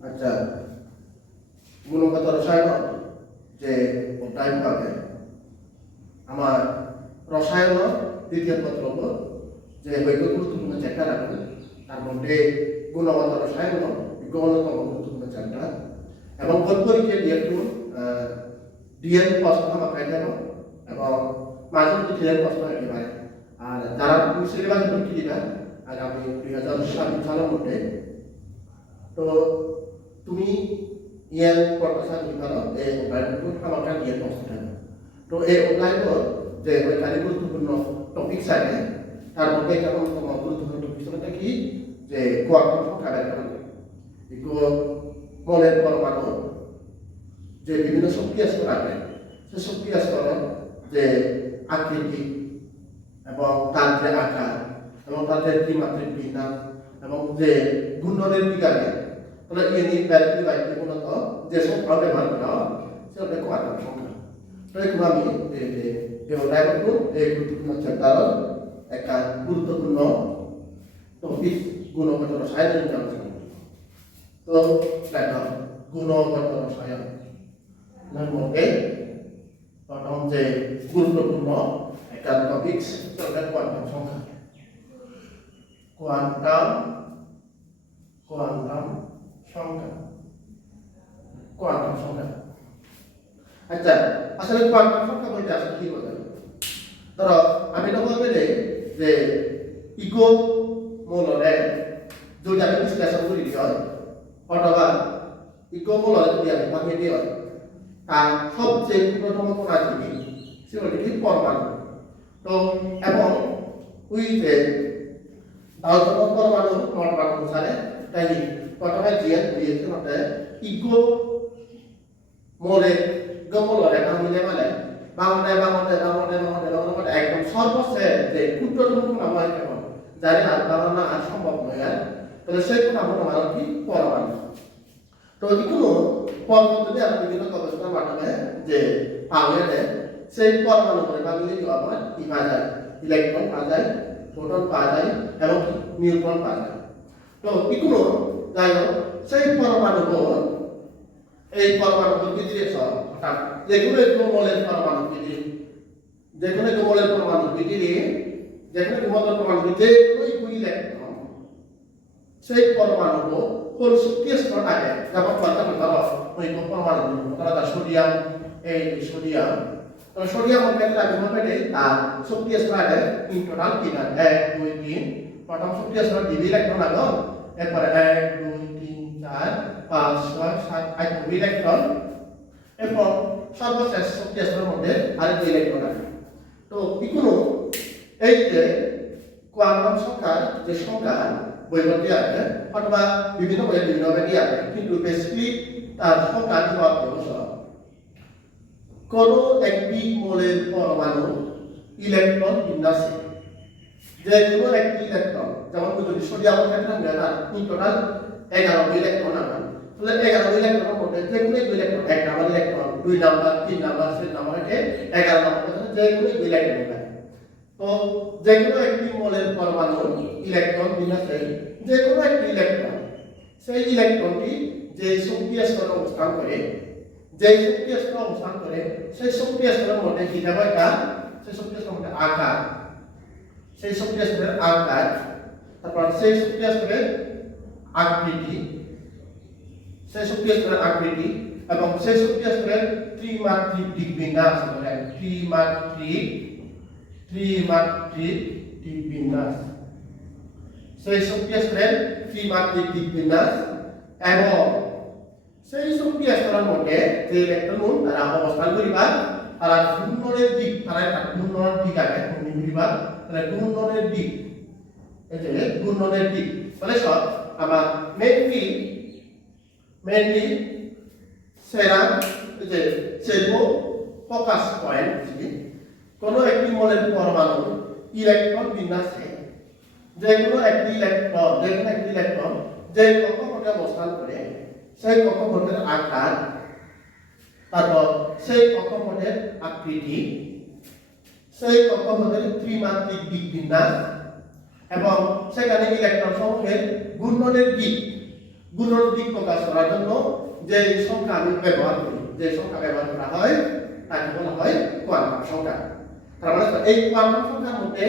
আচ্ছা, গুণগত রসায়ন যে অধ্যায় পাবে আমার রসায়ন দ্বিতীয় পত্র যে বৈজ্ঞ গুরুত্বপূর্ণ চ্যাপ্টার আছে তার মধ্যে গুণগত রসায়ন অন্যতম গুরুত্বপূর্ণ চ্যাপ্টার এবং পরীক্ষা ডিএল প্রশ্ন আমাকে দেব এবং মাঝে মধ্যে ডিএল প্রশ্ন একেবারে আর যারা সিলেবাস পরীক্ষা দিবে আগামী 2026 সালের মধ্যে তো তুমি ইয়ার প্রফেসর বিভাগ এই অধ্যায়টো আমাকে দিয়ে প্রশ্ন তো এই অধ্যায়টো যে বৈজ্ঞানিক গুরুত্বপূর্ণ টপিক থাকে তার মধ্যে একটা অন্যতম গুরুত্বপূর্ণ টপিক হচ্ছে কি যে কোয়ান্টাম সংখ্যা বের করা মৌলের পরমাণু যে বিভিন্ন শক্তি স্তর আছে সেই শক্তি স্তর যে আকৃতি এবং তার যে আকার এবং তাদের ত্রিমাত্রিক বিন্যাস এবং যে ঘূর্ণনের বিজ্ঞানে তাহলে এই নিয়ে ব্যাটারি বাইকটি মূলত যে সংখ্যা ব্যবহার করা হয় সেটা কোয়ান্টাম সংখ্যা তো এগুলো আমি এই গুরুত্বপূর্ণ চ্যাপ্টার একটা গুরুত্বপূর্ণ টপিক গুণগত রসায়নের আলোচনা তো দেখো গুণগত রসায়ন মধ্যে প্রথম যে গুরুত্বপূর্ণ একটা টপিক সেটা কোয়ান্টাম সংখ্যা কোয়ান্টাম সংখ্যা কোয়ান্টাম সংখ্যা আচ্ছা আসলে কোয়ান্টাম সংখ্যা বলতে আসলে কি বোঝায় ধরো আমি তো বলতে যে ইকো মৌলরে যদি আমি বিশ্লেষণ করি হয় অথবা ইকো মৌলরে যদি আমি ভাঙিয়ে দিই হয় তার সবচেয়ে ক্ষুদ্রতম কণা যিনি সেগুলি কি পরমাণু তো এবং ওই যে পরমাণু পরমাণু অনুসারে তাই প্রথমে জিএন দিয়েছে মতে ইকো মৌলের গমলরে ভাঙিলে মানে বাংলাতে একদম সর্বশেষ যে ক্ষুদ্রতম কণা হয় কেমন যারে আর বাংলা আর সম্ভব নয় আর তাহলে সেই কণা পরমাণু কি পরমাণু তো এগুলো পরবর্তীতে আমরা বিভিন্ন গবেষণার মাধ্যমে যে পাওয়া যায় সেই পরমাণু করে ভাঙিলে আমরা কি পাওয়া যায় ইলেকট্রন পাওয়া যায় প্রোটন পাওয়া যায় এবং নিউট্রন পাওয়া যায় তো এগুলো যাই হোক সেই পরমাণুগুলো এই পরমাণুগুলো ভিতরে সব অর্থাৎ যেগুলো একটু মৌলের পরমাণু ভিতরে যেগুলো একটু মৌলের পরমাণু ভিতরে যেগুলো মৌলের পরমাণু ভিতরে ওই ইলেকট্রন সেই পরমাণুগুলো কোন শক্তি স্তর থাকে যেমন ধরো ওই পরমাণু ধরো সোডিয়াম এই সোডিয়াম তো সোডিয়াম হবে আর শক্তি স্তর আছে ইন টোটাল 3 1 2 3 প্রথম শক্তি স্তর ডিবি ইলেকট্রন আছে এরপরে 1 2 3 4 5 6 7 8 ইলেকট্রন এবং সর্বশেষ শক্তি স্তরের মধ্যে আরেকটি ইলেকট্রন আছে তো এগুলো এই যে কোয়ান্টাম সংখ্যার যে সংখ্যা বইপত্রে আছে অথবা বিভিন্ন বইয়ে বিভিন্নভাবে দিয়ে আছে কিন্তু বেসিকলি তার সংখ্যা হওয়ার ব্যবস্থা কোন একটি মৌলের পরমাণু ইলেকট্রন বিন্যাসে যে কোনো একটি ইলেকট্রন যেমন যদি সোডিয়ামের ক্ষেত্রে আমরা না টোটাল 11 ইলেকট্রন আছে তাহলে 11 ইলেকট্রনের মধ্যে যে কোনো একটি electron 1 number electron 2 number 3 number 4 number থেকে 11 নাম্বার যে কোনো একটি ইলেকট্রন আছে তো যে কোনো একটি মৌলের পরমাণু ইলেকট্রন বিন্যাসে যে কোনো একটি ইলেকট্রন সেই ইলেকট্রনটি যে শক্তি স্তরে অবস্থান করে সেই শক্তি স্তরের মধ্যে কি দেওয়া হয় সেই শক্তি স্তরের মধ্যে আকার সেই শক্তি স্তরের আকার তারপর সেই শক্তি স্তরের আকৃতি সেই শক্তি স্তরের আকৃতি এবং সেই শক্তি স্তরের ত্রিমাত্রিক দিক বিন্যাস বলে ত্রিমাত্রিক দিক বিন্যাস সেই শক্তি স্তরের ত্রিমাত্রিক দিক বিন্যাস এবং সেই শক্তি স্তরের মধ্যে যে ইলেকট্রন তারা অবস্থান করিবা তারা ঘূর্ণনের দিক তারা একটা ঘূর্ণনের দিক আগে করিবা তাহলে ঘূর্ণনের দিক এই যে ঘূর্ণনের দিক বলে সব আমার মেইনলি সেরা যে সেলফ ফোকাস পয়েন্ট কোন একটি মৌলের পরমাণু ইলেকট্রন বিন্যাসে যে কোনো একটি ইলেকট্রন যে কক্ষপথে অবস্থান করে সেই কক্ষপথের আকার তারপর সেই কক্ষপথের আকৃতি সেই কক্ষপথের ত্রিমাত্রিক দিক বিন্যাস এবং সেখানে ইলেকট্রন সমূহের ঘূর্ণনের দিক গুণের দিক প্রকাশ করার জন্য যে সংখ্যা আমি ব্যবহার করি, যে সংখ্যা ব্যবহার করা হয় তাকে বলা হয় কোয়ান্টাম সংখ্যা। তার মানে এই কোয়ান্টাম সংখ্যার মধ্যে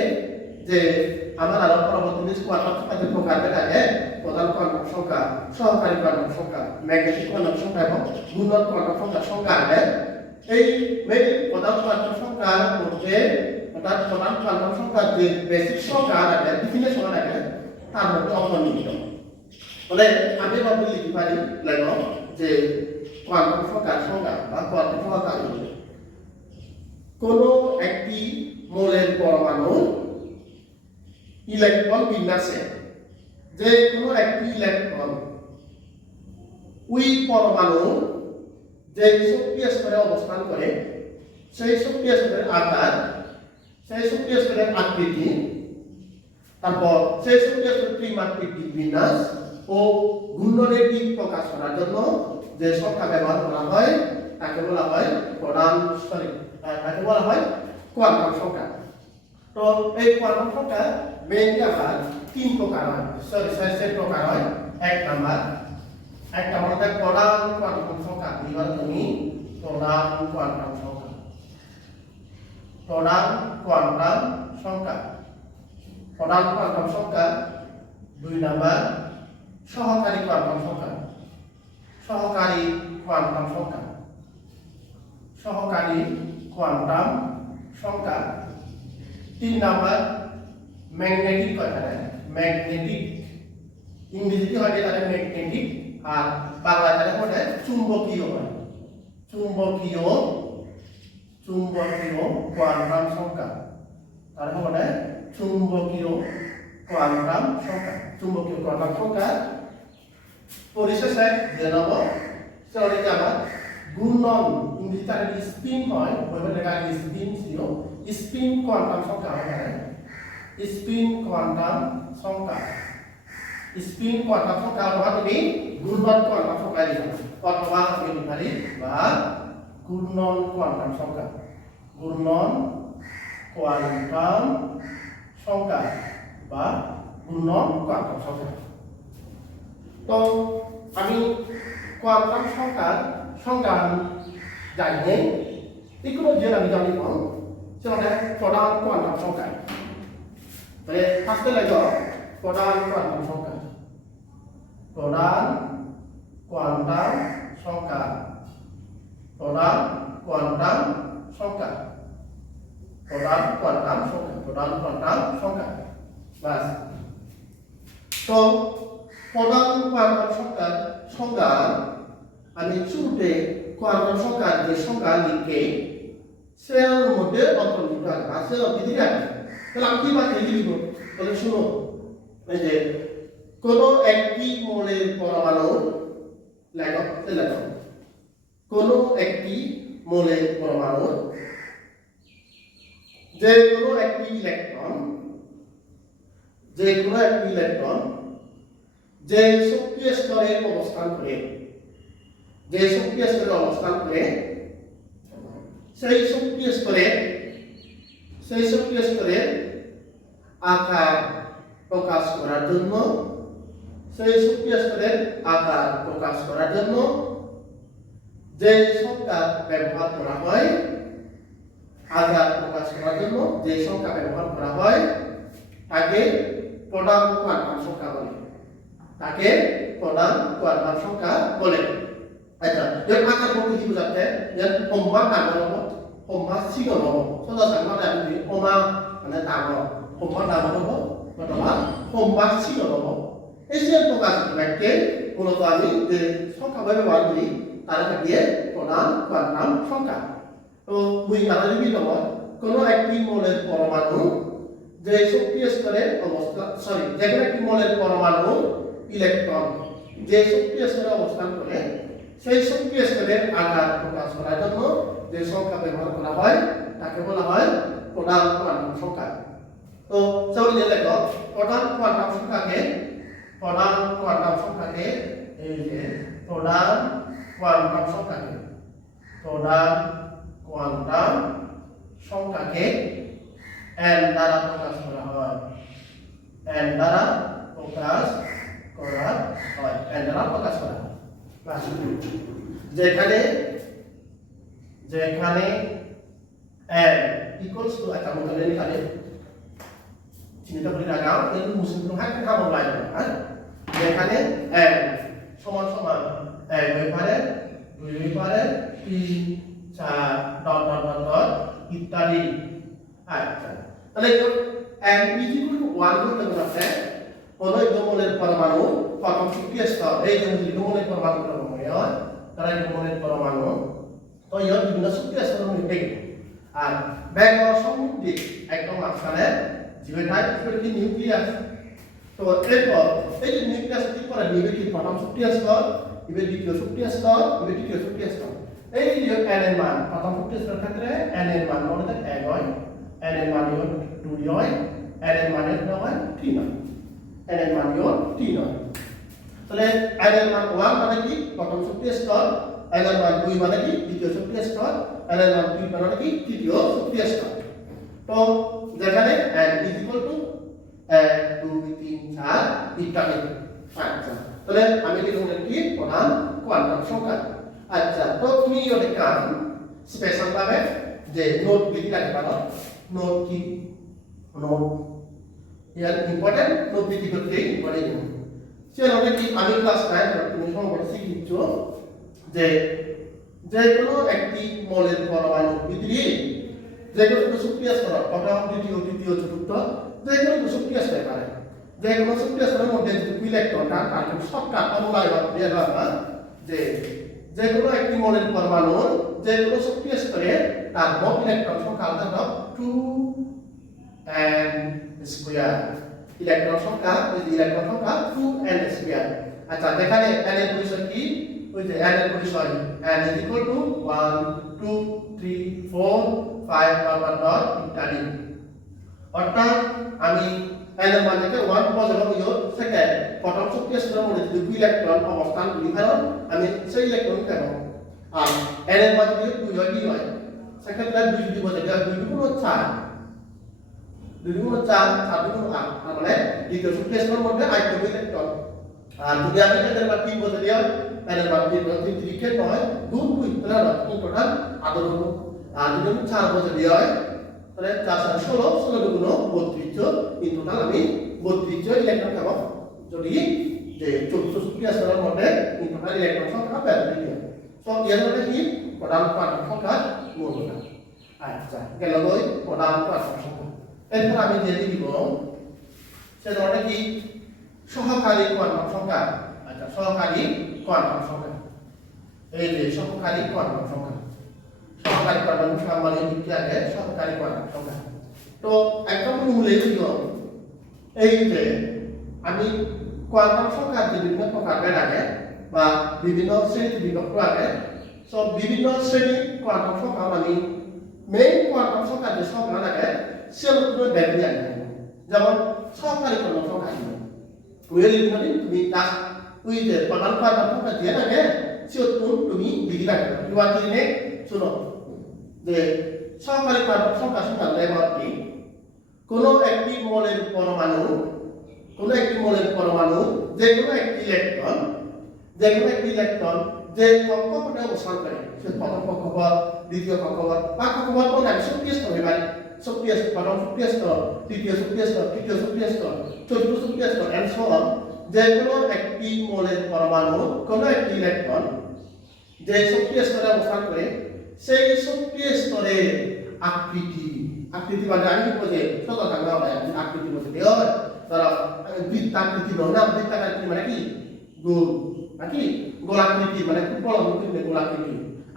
যে আমার আরো পরবর্তী কোয়ান্টাম সংখ্যা যে প্রকার দেখা যায়, প্রধান কোয়ান্টাম সংখ্যা, সহকারী কোয়ান্টাম সংখ্যা, ম্যাগনেটিক কোয়ান্টাম সংখ্যা এবং গুণন কোয়ান্টাম সংখ্যা সংখ্যা আছে। এই প্রধান কোয়ান্টাম সংখ্যার মধ্যে অর্থাৎ প্রধান কোয়ান্টাম সংখ্যার যে বেসিক সংখ্যা আছে, ডেফিনেশন আছে, তার মধ্যে অন্তর্নিহিত। বলে আমি ভাবে লিখতে পারি লেখ যে কোয়ান্টাম সংখ্যার সংজ্ঞা বা কোয়ান্টাম সংখ্যা কাকে বলে? কোন একটি মৌলের পরমাণু ইলেকট্রন বিন্যাসে যে কোনো একটি ইলেকট্রন ওই পরমাণু যে শক্তি স্তরে অবস্থান করে সেই শক্তি স্তরের আকার, সেই শক্তি স্তরের আকৃতি, তারপর সেই শক্তি স্তরের ত্রিমাত্রিক দিক বিন্যাস ও ঘূর্ণনের দিক প্রকাশ করার জন্য যে সংখ্যা ব্যবহার করা হয় তাকে বলা হয় তাকে বলা হয় কোয়ান্টাম সংখ্যা। তো এই কোয়ান্টাম সংখ্যা মেইনলি আবার তিন প্রকার হয়, ছয় প্রকার হয়। এক নাম্বার হচ্ছে প্রধান কোয়ান্টাম সংখ্যা। এবার তুমি প্রধান কোয়ান্টাম সংখ্যা, প্রধান কোয়ান্টাম সংখ্যা, প্রধান কোয়ান্টাম সংখ্যা। দুই নাম্বার সহকারী কোয়ান্টাম সংখ্যা, সহকারী কোয়ান্টাম সংখ্যা, সহকারী কোয়ান্টাম সংখ্যা। তিন নাম্বার ম্যাগনেটিক কোয়ান্টাম, ম্যাগনেটিক, ইংরেজিতে হয় তাহলে ম্যাগনেটিক, আর বাংলাতে বলে চুম্বকীয় হয়, চুম্বকীয়, চুম্বকীয় কোয়ান্টাম সংখ্যা। তার মানে চুম্বকীয় কোয়ান্টাম সংখ্যা, চুম্বকীয় কোয়ান্টাম সংখ্যা। পরিশেষে যে নেব সেটা হচ্ছে আমার ঘূর্ণন, ইংরেজিতে স্পিন হয়, বইতে লেখা স্পিন ছিল, স্পিন কোয়ান্টাম সংখ্যা হয়, স্পিন কোয়ান্টাম সংখ্যা। স্পিন কোয়ান্টাম সংখ্যা অথবা তুমি ঘূর্ণন কোয়ান্টাম সংখ্যা লিখো, অথবা আমি লিখতে পারি বা ঘূর্ণন কোয়ান্টাম সংখ্যা, ঘূর্ণন কোয়ান্টাম সংখ্যা বা ঘূর্ণন কোয়ান্টাম সংখ্যা। তো আমি কোয়ান্টাম সংখ্যার সংজ্ঞা জানি, এগুলো যে আমি জানি সেটা প্রধান কোয়ান্টাম সংখ্যা। তাহলে ফার্স্টে লেখ প্রধান কোয়ান্টাম সংখ্যা, প্রধান কোয়ান্টাম সংখ্যা, প্রধান কোয়ান্টাম সংখ্যা, প্রধান কোয়ান্টাম সংখ্যা, প্রধান কোয়ান্টাম সংখ্যা। বাস। তো প্রধান কোয়ান্টাম সংখ্যার সংজ্ঞা আমি শুরুতে কোয়ান্টাম সংখ্যার যে সংজ্ঞা লিখে সেটার মধ্যে অন্তর্ভুক্ত আছে বা সেটার ভিতরে আছে। তাহলে আমি কি বাকি লিখব? তাহলে শুনো, এই যে কোনো একটি মৌলের পরমাণু লেখক, লেখক কোনো একটি মৌলের পরমাণু যে কোনো একটি ইলেকট্রন, যে কোনো একটি ইলেকট্রন যে শক্তি স্তরে অবস্থান করে, যে শক্তি স্তরে অবস্থান করে সেই শক্তি স্তরে আকার প্রকাশ করার জন্য, সেই শক্তি স্তরের আকার প্রকাশ করার জন্য যে সংখ্যা ব্যবহার করা হয়, আকার প্রকাশ করার জন্য যে সংখ্যা ব্যবহার করা হয় তাকে প্রধান কোয়ান্টাম সংখ্যা বলে, তাকে প্রধান কোয়ান্টাম সংখ্যা বলে। আচ্ছা, yang akan memiliki pusatnya yang ombak nama ombak sih kalau sudah sama dengan di ombak mana tahu ombak nama apa betul ombak sih kalau ini yang tugas mereka kalau kami di সংখ্যা ভাবে বলি তারা দিয়ে প্রধান quantum সংখ্যা। তো বুঝি আমরা যদি বলবো কোনো একটি মৌলের পরমাণু যে শক্তি স্তরে অবস্থান, সরি, যে কোনো একটি মৌলের পরমাণু ইলেকট্রন যে শক্তি স্তরে অবস্থান করে সেই শক্তি স্তরের আকার প্রকাশ করার জন্য যে সংখ্যা ব্যবহার করা হয় তাকে বলা হয় প্রধান কোয়ান্টাম সংখ্যা। তো চলো লেখো প্রধান কোয়ান্টাম সংখ্যাকে, প্রধান কোয়ান্টাম সংখ্যাকে এই যে প্রধান কোয়ান্টাম সংখ্যাকে, প্রধান কোয়ান্টাম সংখ্যাকে n দ্বারা প্রকাশ করা হয়, n দ্বারা প্রকাশ করা হয় n দ্বারা প্রকাশ করা হয় যেখানে n equals to akan mengenai ini kali চিহ্নটা বলি লাগাও কিন্তু মুসলিম হাত কামড় লাগে না যেখানে n সমান সমান 1 হয়ে পারে 2 হয়ে পারে 3 4 ডট ডট ডট ডট ইত্যাদি আচ্ছা তাহলে n equal to 1 করতে বলতে কোন ইলেকট্রনের পরমাণু প্রথম তৃতীয় স্তর এই যে ইলেকট্রনের পরমাণুটা হয় তারা ইলেকট্রনের পরমাণু তো এর বিভিন্ন তৃতীয় স্তর মধ্যে আর ব্যাক সম্মুখে একদম মাঝখানে জিওটাইপ কি নিউক্লিয়াস তো এরপর এই যে নিউক্লিয়াস কি করে নিবে কি প্রথম তৃতীয় স্তর ইবে দ্বিতীয় তৃতীয় স্তর ইবে তৃতীয় তৃতীয় স্তর এই যে n এর মান প্রথম তৃতীয় স্তরের ক্ষেত্রে n এর মান মনে থাকে 1 হয় n এর মান 2 হয় n এর মান 3 হয় n এর মান 3 হয় তাহলে n এর মান 1 মানে কি প্রথম তৃতীয় স্তর n এর মান 2 মানে কি দ্বিতীয় তৃতীয় স্তর n এর মান 3 মানে কি তৃতীয় তৃতীয় স্তর তো যেখানে n equal to 1 2 3 4 ইত্যাদি আচ্ছা তাহলে আমি লিখব কি প্রধান কোয়ান্টাম সংখ্যা আচ্ছা তো তুমি এটা কাম স্পেশাল ভাবে যে নোট লিখে রাখতে পারো নোট কি নোট ইয়ার ইম্পর্টেন্ট নোট লিখে করতে পারি চলো কি আমি ক্লাস 9 তুমি সম্ভবত শিখছো যে যে কোনো একটি মৌলের পরমাণু ভিতরে যে কোনো সুক্রিয়া স্তর প্রথম দ্বিতীয় তৃতীয় চতুর্থ যে কোনো সুক্রিয়া স্তর পারে যে কোনো সুক্রিয়া স্তরের মধ্যে যদি ইলেকট্রনটা তার শর্টকাট ফর্মুলা দেওয়া হয় যে যে কোনো একটি মৌলের পরমাণু যে কোনো সুক্রিয়া স্তরে তার মোট ইলেকট্রন সংখ্যা হলো 2n স্কয়ার ইলেকট্রন সংখ্যা ওই ইলেকট্রন সংখ্যা 2n স্কয়ার আচ্ছা যেখানে n এর পরিসর কি ওই যে n এর পরিসর n is equal to 1 2 3 4 5 dot ইত্যাদি অর্থাৎ আমি n এর মানকে 1 বসাবো ইও সেকেন্ড প্রথম শক্তি স্তরের মধ্যে যদি ইলেকট্রন অবস্থান নির্ধারণ আমি সেই ইলেকট্রন কেন আর n এর মান যদি 2 হয় কি হয় সেকেন্ড লাইন 2 যদি বসে যায় 2 গুণ 4 2 গুণ 4 4 গুণ 8 তার মানে দ্বিতীয় শক্তি স্তরের মধ্যে আইটো ইলেকট্রন আর যদি আমি এর মান 3 বসে দিই n এর মান 3 লিখে নয় গুণ 2 তাহলে টোটাল 8 আর যদি আমি 4 বসে দিই হয় তাহলে 4 16 16 গুণ 32 ইন টোটাল আমি 32 ইলেকট্রন পাবো যদি যে 14 শক্তি স্তরের মধ্যে ইন টোটাল ইলেকট্রন সংখ্যা বের হয়ে যায় সো এর মধ্যে কি প্রধান কোয়ান্টাম সংখ্যা মূলটা আচ্ছা গেল গই প্রধান কোয়ান্টাম সংখ্যা এরপর আমি যে লিখব সেটা মানে কি সহকারী কোয়ান্টাম সংখ্যা আচ্ছা সহকারী কোয়ান্টাম সংখ্যা এই যে সহকারী কোয়ান্টাম সংখ্যা সহকারী কোয়ান্টাম সংখ্যা মানে বিজ্ঞানে সহকারী কোয়ান্টাম সংখ্যা তো একদম মূলে কি এই যে আমি কোয়ান্টাম সংখ্যার যে বিভিন্ন প্রকার থাকে বা বিভিন্ন শ্রেণীতে বিভক্ত আছে সব বিভিন্ন শ্রেণী কোয়ান্টাম সংখ্যা আমি মেইন কোয়ান্টাম সংখ্যার যে সংখ্যা থাকে সেগুলো ব্যাখ্যা জানি যেমন সহকারী কোয়ান্টাম সংখ্যা কি ওই তুমি তার ওই যে প্রধান কোয়ান্টাম সংখ্যা যে থাকে সেগুলো তুমি লিখে রাখবে কিংবা তুমি শুনো যে সহকারী কোয়ান্টাম সংখ্যা সংখ্যা লেবার কি কোনো একটি মৌলের পরমাণু যে কোনো একটি ইলেকট্রন যে কক্ষপথে অবস্থান করে সে প্রথম কক্ষপথ দ্বিতীয় কক্ষপথ বা কক্ষপথ কোন এক শক্তি স্তর হতে পারে শক্তি স্তর প্রথম শক্তি স্তর দ্বিতীয় শক্তি স্তর তৃতীয় শক্তি স্তর চতুর্থ শক্তি স্তর এন্ড সো অন যে কোনো একটি মৌলের পরমাণু কোনো একটি ইলেকট্রন যে শক্তি স্তরে অবস্থান করে সেই শক্তি স্তরের আকৃতি মানে আমি কি বলছি ছোট থাকবে আকৃতি বলছে দেওয়া হয় তারা বৃত্তাকৃতি নয় না বৃত্তাকৃতি মানে কি গোল নাকি গোলাকৃতি মানে খুব বড় গোলাকৃতি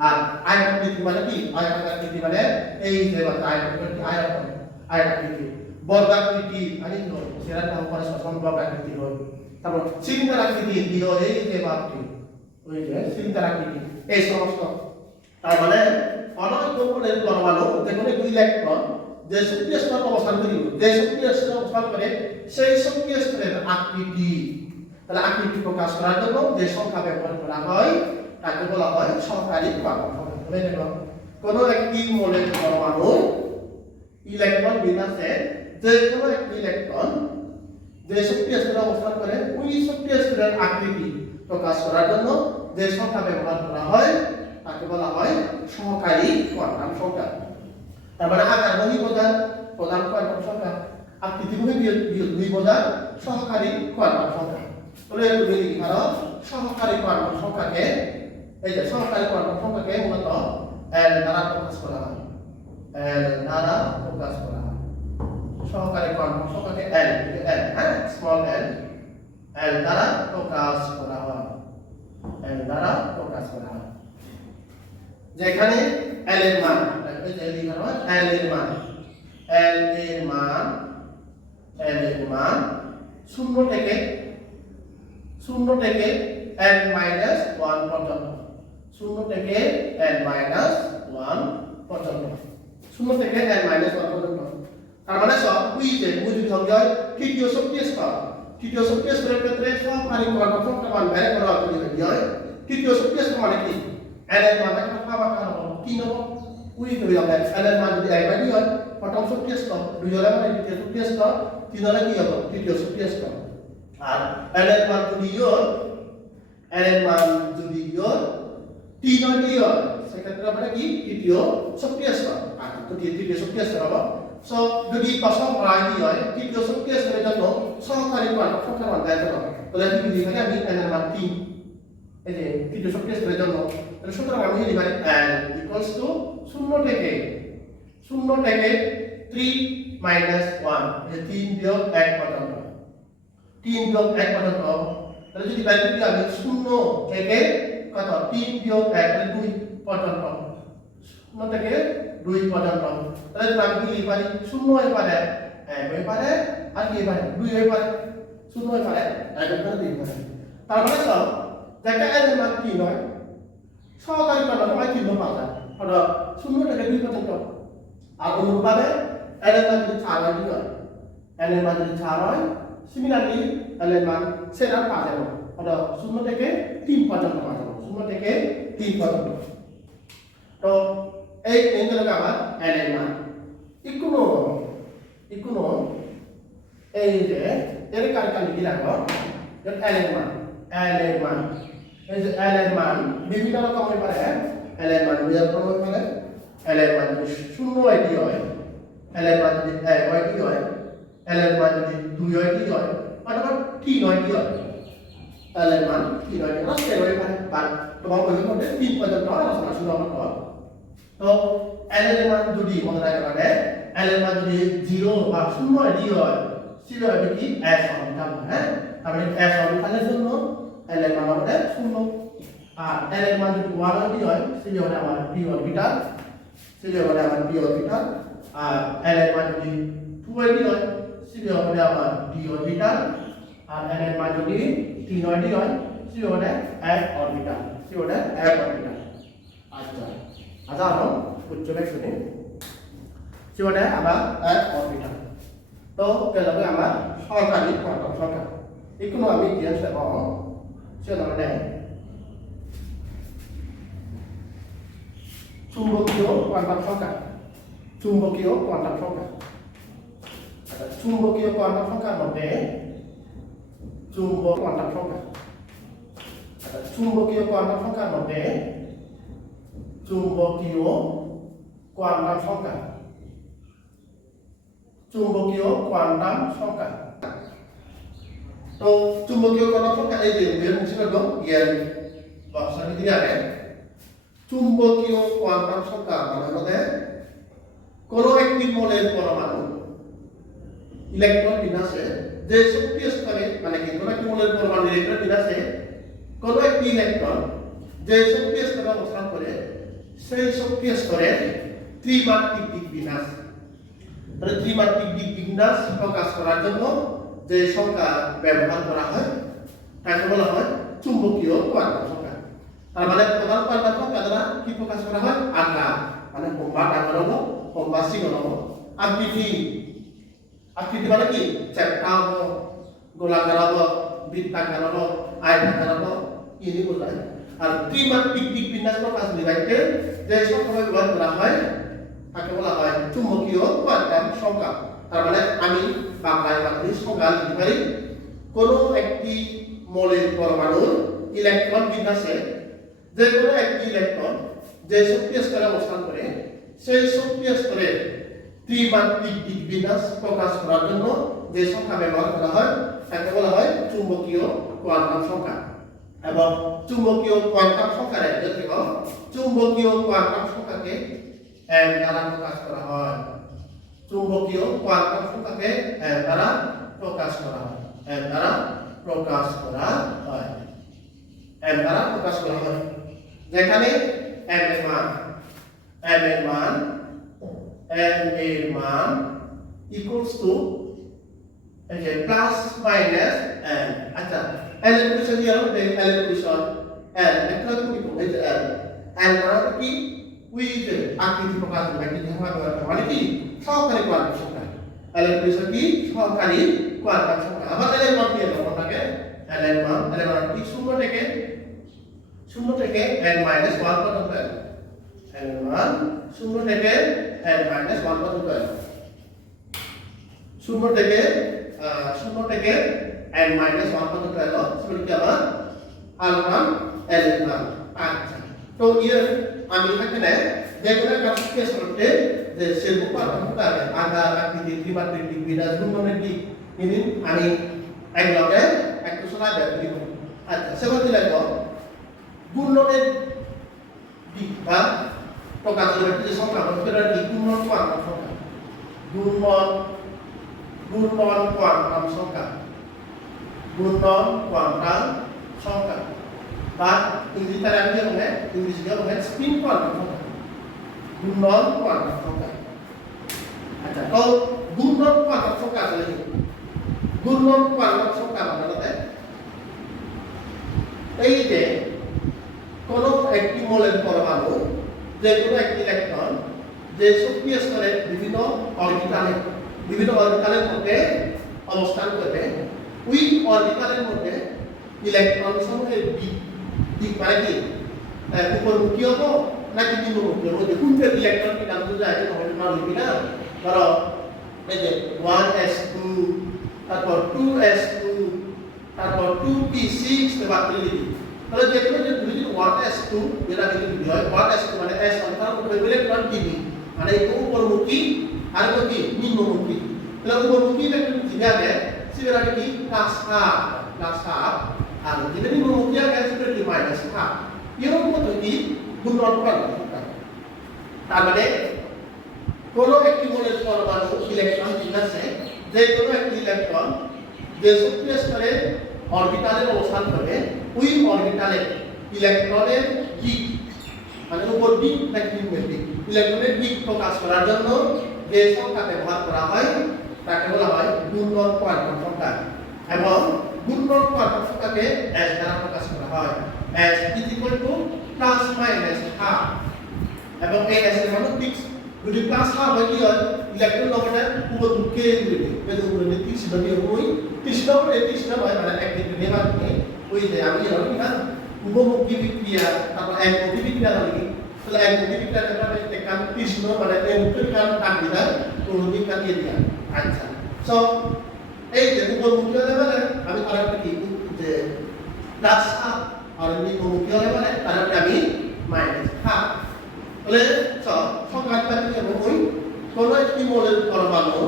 আর আয়তাকৃতি মানে কি আয়তাকৃতি মানে এই যে আয়তাকৃতি বর্গাকৃতি মানে কি সেটা নাম পরস্পর বর্গাকৃতি হয় তারপর সিলিন্ডার আকৃতি দিও এই যে বাপটি ওই যে সিলিন্ডার আকৃতি এই সমস্ত তার মানে অনন্ত কোণের পরমাণু যেখানে দুই ইলেকট্রন যে শক্তি স্তরে অবস্থান করিব যে শক্তি স্তরে অবস্থান করে সেই শক্তি স্তরের আকৃতি তাহলে আকৃতি প্রকাশ করার জন্য যে সংখ্যা ব্যবহার করা হয় তাকে বলা হয় সহকারী কোয়ান্টাম সংখ্যা বলে নেব কোন একটি মৌলের পরমাণু ইলেকট্রন বিন্যাসে যে কোনো একটি ইলেকট্রন যে শক্তি স্তরে অবস্থান করে ওই শক্তি স্তরের আকৃতি প্রকাশ করার জন্য যে সংখ্যা ব্যবহার করা হয় তাকে বলা হয় সহকারী কোয়ান্টাম সংখ্যা। তার মানে আকার বহিঃপ্রধান প্রধান কোয়ান্টাম সংখ্যা, আকৃতি বহিঃপ্রধান সহকারী কোয়ান্টাম সংখ্যা। তাহলে তুমি লিখি পারো সহকারী কোয়ান্টাম সংখ্যাকে, এই যে সহকারী কোয়ান্টাম সংখ্যাকে মূলত L দ্বারা প্রকাশ করা হয়, L দ্বারা প্রকাশ করা হয়। সহকারী কোয়ান্টাম সংখ্যাকে L, হ্যাঁ, স্মল l, L দ্বারা প্রকাশ করা হয়, L দ্বারা প্রকাশ করা হয়। যেখানে L এর মান, এই যে লিখা হয় L এর মান, L এর মান, L এর মান 0 থেকে n-1 পর্যন্ত, 0 থেকে n-1 পর্যন্ত, 0 থেকে n-1 পর্যন্ত। তার মানে সব বুঝতে যদি হয় তৃতীয় শক্তির স্তর, তৃতীয় শক্তির স্তরের ক্ষেত্রে সহকারী কোয়ান্টাম সংখ্যার মান বের করা যদি হয় তৃতীয় শক্তির স্তর মানে কি n এর মান একটা পাওয়া কারণ কি নেব ওই ধরে আমরা n এর মান যদি একবারই হয় প্রথম শক্তির স্তর, দুই হলে মানে দ্বিতীয় শক্তির স্তর, তিন হলে কি হবে তৃতীয় শক্তির স্তর। আর n এর মান যদি হয়, n এর মান যদি হয় তিন হয় সেক্ষেত্রে আমরা কি তৃতীয় শক্তির স্তর, আর তো তৃতীয় শক্তির স্তর হবে। সো যদি প্রশ্ন করা হয় তৃতীয় শক্তির স্তরের জন্য সহকারী কোয়ান্টাম সংখ্যার মান বের করতে হবে, তাহলে আমি লিখি মানে আমি n এর মান 3, এই যে তৃতীয় শক্তির স্তরের জন্য, তাহলে সুতরাং আমি লিখি মানে n ইকুয়ালস টু 0 থেকে 3 মাইনাস 1, এই 3 বিয়োগ 1 পর্যন্ত, 3 বিয়োগ 1 পর্যন্ত। তাহলে যদি বের করি আমি 0 থেকে কত 3 বিয়োগ 1 তাহলে 2 পর্যন্ত, 0 থেকে 2 পর্যন্ত। তাহলে আমি কি লিখতে পারি 0 হয়ে পারে 1 হয়ে পারে আর কি পারে 2 হয়ে পারে, 0 হয়ে পারে 1 হয়ে পারে 2 পারে। তার মানে সব যেটা n এর মান 3 হয় সহকারী কোয়ান্টাম সংখ্যা 3 পাওয়া যায়, অর্থাৎ 0 থেকে 2 পর্যন্ত। আর অনুরূপভাবে n এর মান যদি 4 হয় কি হয়, n এর মান যদি 4 হয় সিমিলারলি n এর মান সেটা পাওয়া যাবে, অর্থাৎ 0 থেকে 3 পর্যন্ত পাওয়া যাবে, 0 থেকে 3 পর্যন্ত। তো এই হলো আমার n এর মান। ইকুনো এই যে এর কারণে লিখি রাখো n এর মান, n এর মান, এই যে n এর মান বিভিন্ন রকম হতে পারে, n এর মান দুই রকম হতে পারে, n এর মান যদি 0 হয় কি হয়, n এর মান যদি 1 হয় কি হয়, n এর মান যদি 2 হয় কি হয়, অথবা 3 হয় কি হয়, n এর মান 3 হয় না সেটা হতে পারে। বাট তোমার বইয়ের মধ্যে 3 পর্যন্ত আলোচনা শুরু আমরা। তো n এর মান যদি মনে রাখতে পারে n এর মান যদি 0 বা 0 হয় কি হয়, 0 হবে কি s অর্বিটাল, হ্যাঁ, তাহলে s অর্বিটালের জন্য n এর মান হবে 0। আর n এর মান যদি 1 হয় কি হয়, 0 হবে আমার p অর্বিটাল, 0 হবে আমার p অর্বিটাল। আর n এর মান যদি 2 হয় কি হয়, 0 হবে আমার d অর্বিটাল। আর n এর মান যদি 3 হয় কি হয়, 0 হবে f অর্বিটাল, 0 হবে f অর্বিটাল। আচ্ছা আজানো উচ্চ বেশনে সেটা আবার এক অর্বিটাল। তো গেল আমার সহকারী কোয়ান্টাম সংখ্যা। এগুলো আমি ইতিহাস এবং সেটা মানে চুম্বকীয় কোয়ান্টাম সংখ্যা, চুম্বকীয় কোয়ান্টাম সংখ্যা। আচ্ছা চুম্বকীয় কোয়ান্টাম সংখ্যার মধ্যে চুম্বক কোয়ান্টাম সংখ্যা, আচ্ছা চুম্বকীয় কোয়ান্টাম সংখ্যার মধ্যে চুম্বকীয় কোয়ান্টাম সংখ্যা, চুম্বকীয় কোয়ান্টাম সংখ্যা। তো চুম্বকীয় কোয়ান্টাম সংখ্যা এই যে এর মুছে রাখো ইয়ার বক্সের ভিতরে আছে। চুম্বকীয় কোয়ান্টাম সংখ্যা মানে হচ্ছে কোন একটি মৌলের পরমাণু ইলেকট্রন বিন্যাসে যে শক্তি স্তরে, মানে কি কোন একটি মৌলের পরমাণু ইলেকট্রন বিন্যাসে কোন একটি ইলেকট্রন যে শক্তি স্তরে অবস্থান করে সেই শক্তি স্তরের ত্রিমাত্রিক দিক বিন্যাস, তাহলে ত্রিমাত্রিক দিক বিন্যাস প্রকাশ করার জন্য যে সংখ্যা ব্যবহার করা হয় তাকে বলা হয় চুম্বকীয় কোয়ান্টাম সংখ্যা। তার মানে প্রধান কোয়ান্টাম সংখ্যা দ্বারা কি প্রকাশ করা হয়, আকার, মানে লম্বা ডাঙর হলো, লম্বা চিকন হলো, আকৃতি, আকৃতি মানে কি চ্যাপ্টা হলো, গোলাকার হলো, বৃত্তাকার হলো, আয়তাকার হলো, ইনি বোঝায়। আর ত্রিমাত্রিক দিক বিন্যাস প্রকাশ দিতে যে সংখ্যা ব্যবহার করা হয় তাকে বলা হয় চুম্বকীয় কোয়ান্টাম সংখ্যা। তার মানে আমি বাংলায় বাংলাদেশ সংজ্ঞা লিখতে পারি কোনো একটি মৌলের পরমাণুর ইলেকট্রন বিন্যাসে যে কোনো একটি ইলেকট্রন যে শক্তি স্তরে অবস্থান করে সেই শক্তি স্তরের ত্রিমাত্রিক দিক বিন্যাস প্রকাশ করার জন্য যে সংখ্যা ব্যবহার করা হয় তাকে বলা হয় চুম্বকীয় কোয়ান্টাম সংখ্যা। এবং চুম্বকীয় কোয়ান্টাম সংখ্যার একটি চুম্বকীয় কোয়ান্টাম সংখ্যাকে m দ্বারা প্রকাশ করা হয়। চুম্বকীয় কোয়ান্টাম সংখ্যাকে m দ্বারা প্রকাশ করা হয়। m দ্বারা প্রকাশ করা হয়। m দ্বারা প্রকাশ করা হয়। যেখানে m এর মান equals to plus minus n। আচ্ছা n এর পরিসর কি হবে? n এর পরিসর n একটা কি এই যে n মানে কি ওই যে আকৃতি প্রকাশ করে কি মানে কি সহকারী কোয়ান্টাম সংখ্যা। n এর পরিসর কি সহকারী কোয়ান্টাম সংখ্যা। আবার n এর মান কি হবে আপনাকে? n এর মান কি 0 থেকে n - 1 পর্যন্ত n এর মান 0 থেকে n - 1 পর্যন্ত 0 থেকে n - 1 পর্যন্ত এলো সেগুলো কি আবার আলমান l এর মান। আচ্ছা তো আমি এখানে যে কোনো একটা কেস করতে যে সেল কোয়ান্টাম সংখ্যা আকার আকৃতি ত্রিমাত্রিক দিক বিন্যাস ঘূর্ণনের দিক আমি একলগে একটু শোনা দেব। আচ্ছা সেগুলো দিলে ঘূর্ণনের দিক বা প্রকাশ করে যে সংখ্যা সেটা কি ঘূর্ণন কোয়ান্টাম সংখ্যা। ঘূর্ণন কোয়ান্টাম সংখ্যা। ঘূর্ণন কোয়ান্টাম সংখ্যা বা ইংরেজিতে আমি বলবো ইংরেজিতে বলবো স্পিন কোয়ান্টাম সংখ্যা। ঘূর্ণন কোয়ান্টাম সংখ্যা। আচ্ছা তো ঘূর্ণন কোয়ান্টাম সংখ্যা আসলে কি? ঘূর্ণন কোয়ান্টাম সংখ্যা মানে এই যে কোনো একটি মৌলের পরমাণু যে কোনো একটি ইলেকট্রন যে শক্তি স্তরে বিভিন্ন অরবিটালের মধ্যে অবস্থান করবে ওই অরবিটালের মধ্যে ইলেকট্রন সমূহের দিক মানে কি উপরমুখী হবো নাকি নিম্নমুখী হবো? যে কোনটা ইলেকট্রন কি জানতে যায় তাহলে না লিখবি না। ধরো এই যে 1s2 তারপর 2s2 তারপর 2p6 বাদ লিখবি। তাহলে যে কোনো যে তুমি যদি 1s2 যেটা যদি হয় 1s2 মানে s অর্থাৎ ইলেকট্রন টিভি মানে এই উপরমুখী আর কি নিম্নমুখী। তাহলে উপরমুখী ইলেকট্রন যেটা আছে সেটা কি প্লাস হাফ আর যেটা নিম্নমুখী আছে সেটা কি মাইনাস হাফ। এরকম পদ্ধতি ঘূর্ণন কোয়ান্টাম সংখ্যা। তার মানে কোনো একটি মৌলের পরমাণু ইলেকট্রন বিন্যাসে যে কোনো একটি ইলেকট্রন যে শক্তি স্তরে অরবিটালে অবস্থান করবে ওই অরবিটালে ইলেকট্রনের দিক মানে উপর দিক নাকি নিম্নের দিক ইলেকট্রনের দিক প্রকাশ করার জন্য যে সংখ্যা ব্যবহার করা হয় তাকে বলা হয় ঘূর্ণন কোয়ান্টাম সংখ্যা। এবং ঘূর্ণন কোয়ান্টাম সংখ্যাকে s দ্বারা প্রকাশ করা হয়। s প্লাস মাইনাস হাফ এবং এই s এর মান ফিক্স। যদি প্লাস হাফ হয় কি হয় ইলেকট্রন নম্বরটা উপর দিকে দিবে এই যে উপরে 30 হবে ওই 30 নম্বর 30 নম্বর মানে এক দিকে নেবার ওই যে আমি জানি না উপমুখী বিক্রিয়া তারপর একমুখী বিক্রিয়া লাগি তাহলে একমুখী বিক্রিয়া করতে একটা 30 নম্বর মানে একমুখী কাম কাটি দেয় কোনদিন কাটিয়ে দেয়। আচ্ছা সো এই যে উপমুখী হলে মানে আমি আরেকটা কি যে প্লাস হাফ আর নিম্নমুখী হলে মানে আরেকটা আমি মাইনাস হাফ। তাহলে সংখ্যাটা কি হবে ওই কোন একটি মৌলের পরমাণু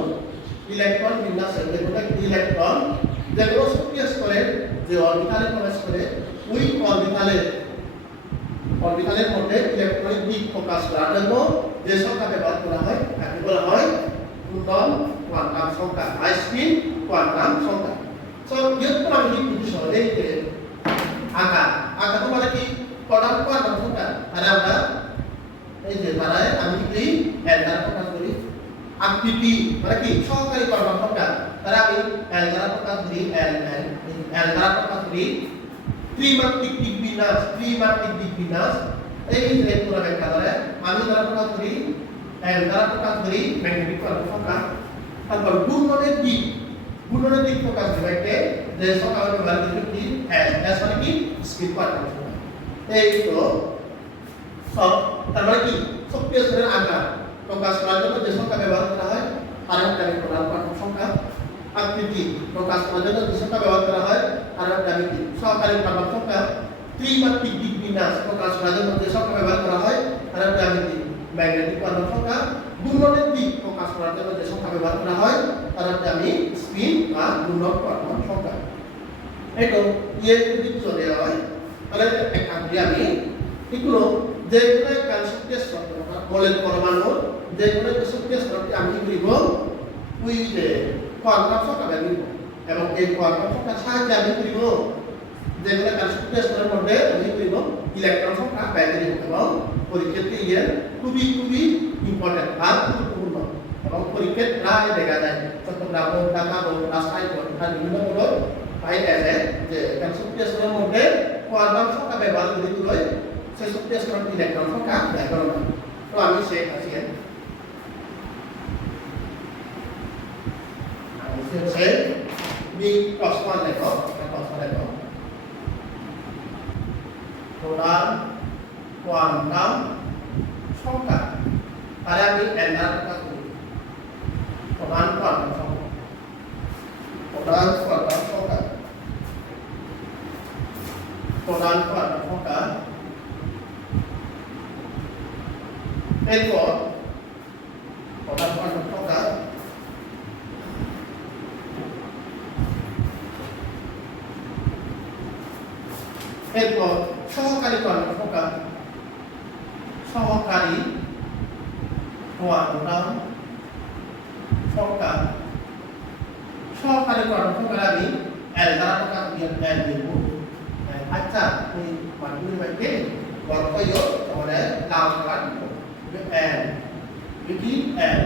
ইলেকট্রন বিন্যাসে যে কোনো একটি ইলেকট্রন যে কোনো শক্তি স্তরের যে অরবিটালে প্রবেশ করে ওই অরবিটালের মধ্যে ইলেকট্রনের দিক প্রকাশ করার জন্য যে সংখ্যা ব্যবহার করা হয় তাকে বলা হয় ঘূর্ণন কোয়ান্টাম সংখ্যা বা স্পিন কোয়ান্টাম সংখ্যা। সো এরপর আমি কি বুঝি সহজে আকার তো মানে কি কোয়ান্টাম সংখ্যা আর আমরা এই যে তারায় আমি কি l দ্বারা প্রকাশ করি। আকৃতি মানে কি সহকারী কোয়ান্টাম সংখ্যা তারা আমি l দ্বারা প্রকাশ করি l দ্বারা প্রকাশ করি ত্রিমাত্রিক দিক বিন্যাস এই যে পুরো ব্যাখ্যা দ্বারা আমি দ্বারা প্রকাশ করি l দ্বারা প্রকাশ করি ম্যাগনেটিক কোয়ান্টাম সংখ্যা। তারপর ঘূর্ণনের দিক প্রকাশ করতে যে সংখ্যা ব্যবহার করি কি s মানে কি স্পিন কোয়ান্টাম সংখ্যা। এই তো সব তার মানে কি শক্তি স্তরের আকার প্রকাশ করার জন্য যে সংখ্যা ব্যবহার করা হয় আর একটা আমি প্রধান কোয়ান্টাম সংখ্যা আকৃতি প্রকাশ করার জন্য যে সংখ্যা ব্যবহার করা হয় আর একটা আমি সহকারী কোয়ান্টাম সংখ্যা ত্রিমাত্রিক দিক বিন্যাস প্রকাশ করার জন্য যে সংখ্যা ব্যবহার করা হয় আর একটা আমি ম্যাগনেটিক কোয়ান্টাম সংখ্যা ঘূর্ণনের দিক প্রকাশ করার জন্য যে সংখ্যা ব্যবহার করা হয় আর একটা আমি স্পিন বা ঘূর্ণন কোয়ান্টাম সংখ্যা এটা ইয়ে যদি চলে হয় তাহলে একটা আমি এগুলো যে কোনো একটা শক্তির স্তর বলের পরমাণু যে কোনো একটা শক্তির স্তরটি আমি করিব ওই যে কোয়ান্টাম সংখ্যা ব্যবহার করব এবং এই কোয়ান্টাম সংখ্যার সাহায্যে আমি করিব যে কোনো একটা শক্তির স্তরের মধ্যে আমি করিব ইলেকট্রন সংখ্যা ব্যবহার করব এবং পরীক্ষাতে ইয়ে খুবই ইম্পর্টেন্ট আর গুরুত্বপূর্ণ এবং পরীক্ষায় প্রায় দেখা যায় চট্টগ্রাম ঢাকা রাজশাহী আর বিভিন্ন বড় পাই আছে যে একটা শক্তির স্তরের মধ্যে কোয়ান্টাম সংখ্যা ব্যবহার করে সেই শক্তির স্তরের ইলেকট্রন সংখ্যা ব্যবহার করা তো আমি সে আছি sẽ đi cosine này có proton quantum সংখ্যা তাহলে আমি এনার প্রকাশ করি প্রধান কোয়ান্টাম সংখ্যা প্রধান কোয়ান্টাম সংখ্যা এরপর প্রধান কোয়ান্টাম সংখ্যা এরপর সহকারী কোয়ান্টাম সংখ্যা সহকারী কোয়ান্টাম সংখ্যা আমি L দ্বারা প্রকাশ দিয়ে L দিব আচ্ছা এই মানগুলি মধ্যে বর্গয় আমাদের লাভবান L এটি L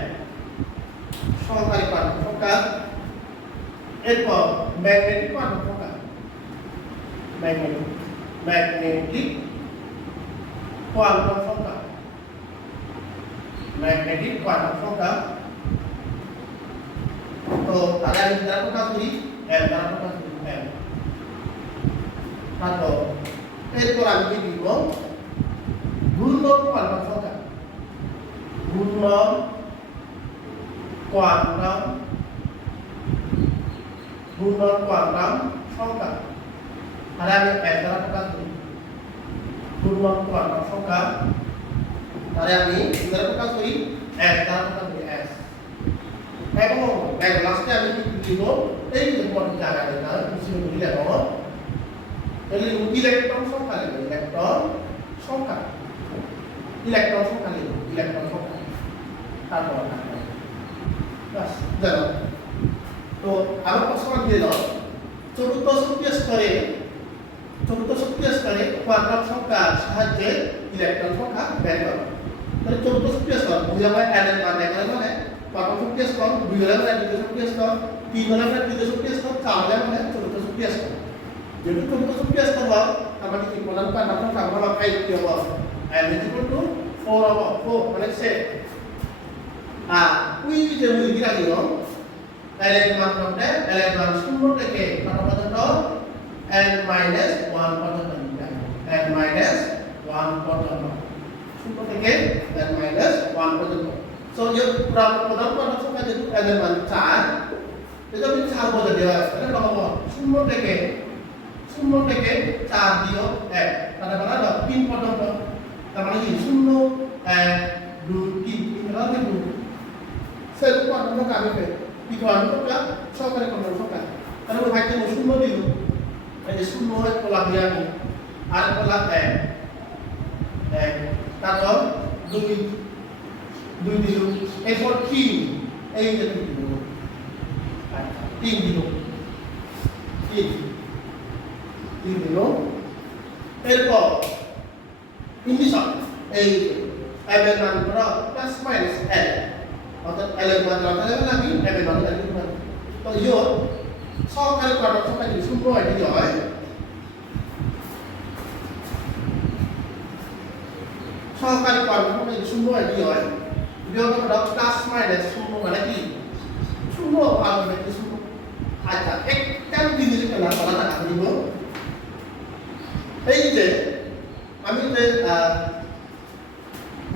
সহকারী কোয়ান্টাম সংখ্যা এরপর ম্যাগনেটিক কোয়ান্টাম সংখ্যা ম্যাগনেটিক কোয়ান্টাম সংখ্যা তো তাহলে আমি দ্বারা প্রকাশ করি L দ্বারা প্রকাশ করি L তারপর এরপর আমি কি দিব ঘূর্ণন কোয়ান্টাম সংখ্যা সংখ্যা তাহলে আমি L দ্বারা প্রকাশ করি ঘূর্ণন কোয়ান্টাম সংখ্যা তাহলে আমি দ্বারা প্রকাশ করি L দ্বারা প্রকাশ করি S এবং লাস্টে আমি কি দিব এই যে কোয়ান্টাম জায়গা না কিছু বলি দেখো তাহলে ইলেকট্রন সংখ্যা লিখব ইলেকট্রন সংখ্যা তারপর বাস জানো তো আবার প্রশ্ন দিয়ে দাও চতুর্থ শক্তির স্তরে কোয়ান্টাম সংখ্যার সাহায্যে ইলেকট্রন সংখ্যা বের করা তাহলে চতুর্থ শক্তির স্তর বুঝা হয় N এর মান দেখালে মানে কোয়ান্টাম শক্তির স্তর 2 হলে মানে তৃতীয় শক্তির স্তর 3 হলে মানে তৃতীয় শক্তির স্তর 4 হলে মানে চতুর্থ শক্তির স্তর যেহেতু চতুর্থ শক্তির স্তর হয় আমাদের কি প্রধান কোয়ান্টাম সংখ্যা আমরা পাই কি হবে N = 4 হবে 4 মানে সে ওই যে মুলগিরা দিল L এর মান কত L এর মান 0 থেকে কত পর্যন্ত n-1 পর্যন্ত n-1 পর্যন্ত 0 থেকে n-1 পর্যন্ত সো এই প্রধান কোয়ান্টাম সংখ্যা যেহেতু n এর মান 4 এটা আমি 4 বলে দেওয়া আছে তাহলে কত হবে 0 থেকে 4 বিয়োগ 1 তাহলে মানে 3 পর্যন্ত তার মানে কি 0 1 2 3 এটা দেখো সেই কোয়ান্টাম সংখ্যা আমি পেয়ে কি কোয়ান্টাম সংখ্যা সহকারী কোয়ান্টাম সংখ্যা তাহলে ওই ভাগকে 0 দিল এই যে 0 এক কলা দিয়ে আমি আর কলা 1 তারপর 2 দিল এরপর 3 এই যে 3 দিল 3 দিল এরপর ইন্ডিশন এই L এর মান করা প্লাস মাইনাস L অর্থাৎ L এর মান রাখা যাবে না আমি M এর মান রাখতে পারি তো ইও সহকারী কোয়ান্টাম সংখ্যা যদি 0 এটি হয় সহকারী কোয়ান্টাম সংখ্যা যদি 0 এটি হয় বিয়োগ করা প্লাস মাইনাস 0 মানে কি 0 আসবে কি 0 আচ্ছা একটা জিনিস কেন বলা না দিব এই যে আমি যে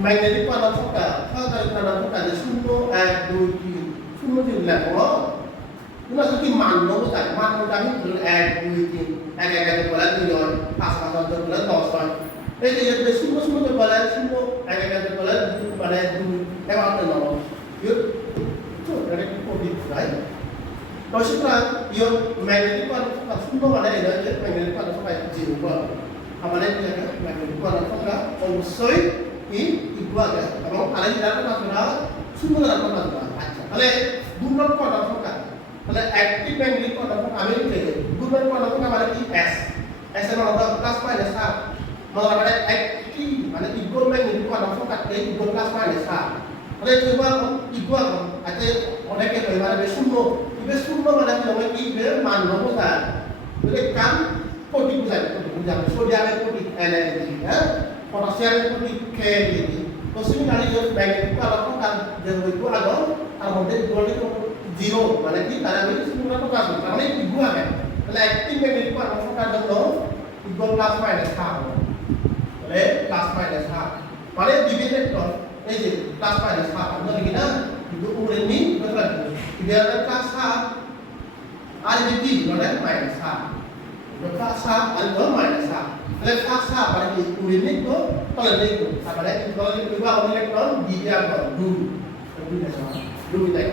ম্যাগনেটিক কোয়ান্টাম সংখ্যা সহকারী কোয়ান্টাম সংখ্যা যে 0 1 2 3 শূন্য যদি লেখো তুমি যদি মান নেবো তাই মান নেবো আমি ধরুন 1 2 3 এক এক এক বলে 2 হয় 5 5 5 বলে 10 হয় এই যে শূন্য শূন্য বলে শূন্য এক এক এক বলে মানে 2 এবার আপনি নাও ইউ তো এটা কি কোডি রাইট তো সুতরাং ইউ ম্যাগনেটিক কোয়ান্টাম শূন্য মানে এটা যে ম্যাগনেটিক কোয়ান্টাম সংখ্যা 0 বল আমাদের কি আছে ম্যাগনেটিক কোয়ান্টাম সংখ্যা অবশ্যই ইকুয়াল এবং আরেকটা আমরা শূন্য রাখতে পারবো আচ্ছা তাহলে দুই নম্বর কোয়ান্টাম সংখ্যা তাহলে অ্যাক্টিভ ম্যাগনেটিক কোয়ান্টাম সংখ্যা আমি লিখে দেব দুই নম্বর কোয়ান্টাম সংখ্যা মানে কি s s এর মানে প্লাস মাইনাস হাফ মানে অ্যাক্টিভ মানে ইকুয়াল ম্যাগনেটিক কোয়ান্টাম সংখ্যা তে ইকুয়াল প্লাস মাইনাস হাফ তাহলে ইকুয়াল আছে অনেকে কই মানে শূন্য ইবে শূন্য মানে কি হবে কি ইবে মান নেবো স্যার তাহলে কাম কোটি বুঝাবে সোডিয়ামের কোটি এনএডি হ্যাঁ পটাশিয়ামের কোটি কেএডি তো সিমিলারলি ইউ ম্যাগনেটিক কোয়ান্টাম সংখ্যা যে হইতো আগে তার মধ্যে ইকুয়ালিটি 0 মানে কি তারা আমি শূন্য প্রকাশ করি মানে ইকুয়াল হবে তাহলে অ্যাক্টিভ ম্যাগনেটিক কোয়ান্টাম সংখ্যার জন্য ইকুয়াল প্লাস মাইনাস হাফ তাহলে প্লাস মাইনাস হাফ মানে ডিভিডেন্ট এই যে প্লাস মাইনাস হাফ আমরা লিখি না কিন্তু উপরে নি বদলা দিই ইদার প্লাস হাফ আর যদি মানে মাইনাস হাফ প্লাস হাফ আর মাইনাস হাফ তাহলে প্লাস হাফ মানে কি উপরে নি তো তলে নি তো তারপরে তলে নি বা ইলেকট্রন দ্বিতীয় দুই তাই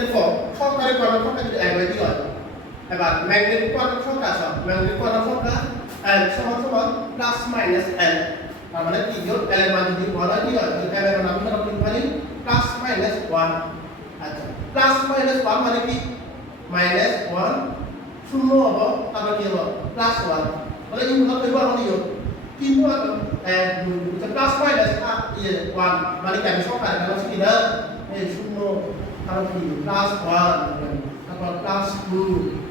এরপর সরকারি কোয়ান্টাম সংখ্যা যদি একই হয় এবার ম্যাগনেটিক কোয়ান্টাম সংখ্যা সব ম্যাগনেটিক কোয়ান্টাম সংখ্যা n সমান সমান প্লাস মাইনাস n তার মানে কি যোগ l এর মান যদি 1 হয় কি হয় তাহলে l এর মান আমরা লিখতে পারি প্লাস মাইনাস 1 আচ্ছা প্লাস মাইনাস 1 মানে কি মাইনাস 1 শূন্য হবে তারপর কি হবে প্লাস 1 তাহলে এই ভাগ করব আমরা কি তিন ভাগ প্লাস মাইনাস 1 মানে কি আমি সংখ্যা কারণ কি না এই শূন্য তারপর কি প্লাস 1 তারপর প্লাস 2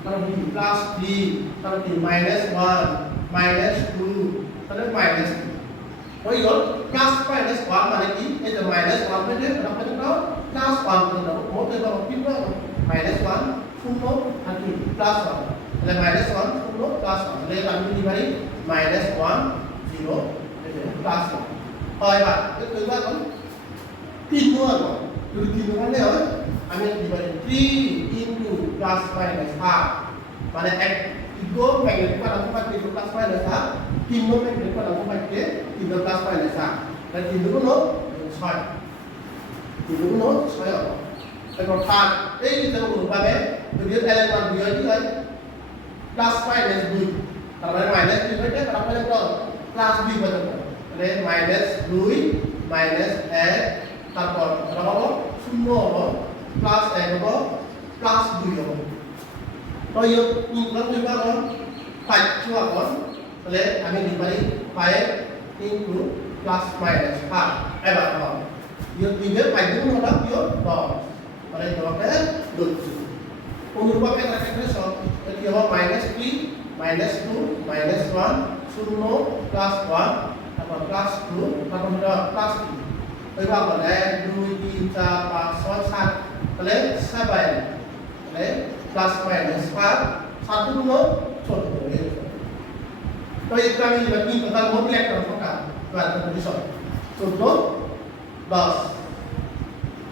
তারপর কি প্লাস 3 তারপর কি মাইনাস 1 মাইনাস 2 তাহলে মাইনাস 2 ওই হল প্লাস মাইনাস 1 মানে কি এই যে মাইনাস 1 মানে আমরা পেলাম প্লাস 1 পেলাম মোট এবার কি পাবো মাইনাস 1 শূন্য আর কি প্লাস 1 তাহলে মাইনাস 1 শূন্য প্লাস 1 তাহলে আমি লিখতে পারি মাইনাস 1 0 প্লাস 1 হয় বা এবার কোন তিন হবে যদি তিন মানে হয় আমি লিখতে পারি 3 ইনটু প্লাস মাইনাস হাফ মানে এক ইগো ম্যাগনেটিক কোয়ান্টাম সংখ্যা কে প্লাস মাইনাস হাফ তিন নো ম্যাগনেটিক কোয়ান্টাম সংখ্যা কে তিন নো প্লাস মাইনাস হাফ তাহলে তিন দুগুণ 6 তিন দুগুণ 6 হবে এরপর ভাগ এই যে অনুপাতে যদি l এর মান 2 হয় কি হয় প্লাস মাইনাস 2 তার মানে মাইনাস 2 হইতে তারপরে কত প্লাস 2 পর্যন্ত তাহলে মাইনাস 2 মাইনাস 1 তারপর এটা হবে 0 হবে প্লাস 1 হবে প্লাস 2 হবে তো এই ইনক্লুড লিখবা হল 5 চুয়া হল তাহলে আমি লিখতে পারি 5 ইনটু প্লাস মাইনাস হাফ এবার হবে ইউ দিবে 5 গুণ হলো ইউ 10 তাহলে তোমাকে দুটো অনুরূপভাবে এটা এখানে সব কি হবে মাইনাস 3 মাইনাস 2 মাইনাস 1 0 প্লাস 1 তারপর প্লাস 2 তারপর হলো প্লাস 3 এবার বলে 1 2 3 4 5 6 7 তাহলে 7 তাহলে প্লাস মাইনাস 5 7 গুণ 14 তো এই আমি লিখব কি কথা মোট ইলেকট্রন সংখ্যা এবার পজিশন 14 10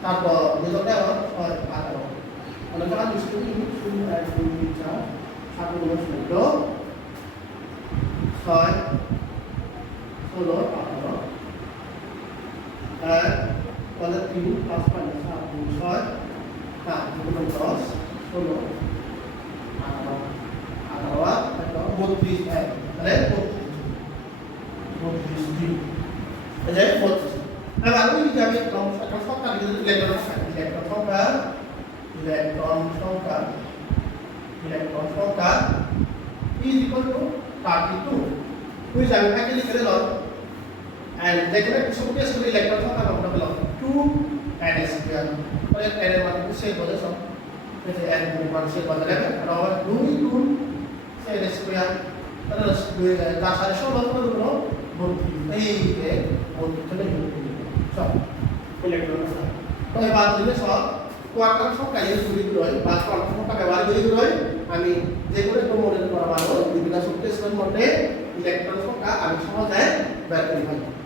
তারপর যেটা হয় 18 মানে আমরা নিশ্চয়ই 0 1 2 3 4 7 গুণ 14 6 16 18 আর তাহলে 3 প্লাস মাইনাস 7 গুণ 6 7 গুণ 10 16 18 32 তাহলে 32 দিন এই যে 32 এবার আমি যদি আমি সংখ্যা লিখে ইলেকট্রন সংখ্যা is equal to 32 which আমি এখানে লিখে দিলাম and যেখানে সবচেয়ে ছোট ইলেকট্রন সংখ্যা আমরা পেলাম 2 n স্কয়ার তাহলে n এর মান কি সেভ হয়ে সব এই যে n এর মান সেভ হয়ে যাবে আর আবার 2 গুণ n স্কয়ার তাহলে 2 তার সাথে সব বন্ধ করব এই যে বন্ধ চলে সব ইলেকট্রন তো এবার দিলে সব কোয়ান্টাম সংখ্যা এই সুবিধা রয় বা কোয়ান্টাম সংখ্যা ব্যবহার করে রয় আমি যে কোনো একটা মডেল পরমাণু বিভিন্ন শক্তির মধ্যে ইলেকট্রন সংখ্যা আমি সহজে বের করতে পারি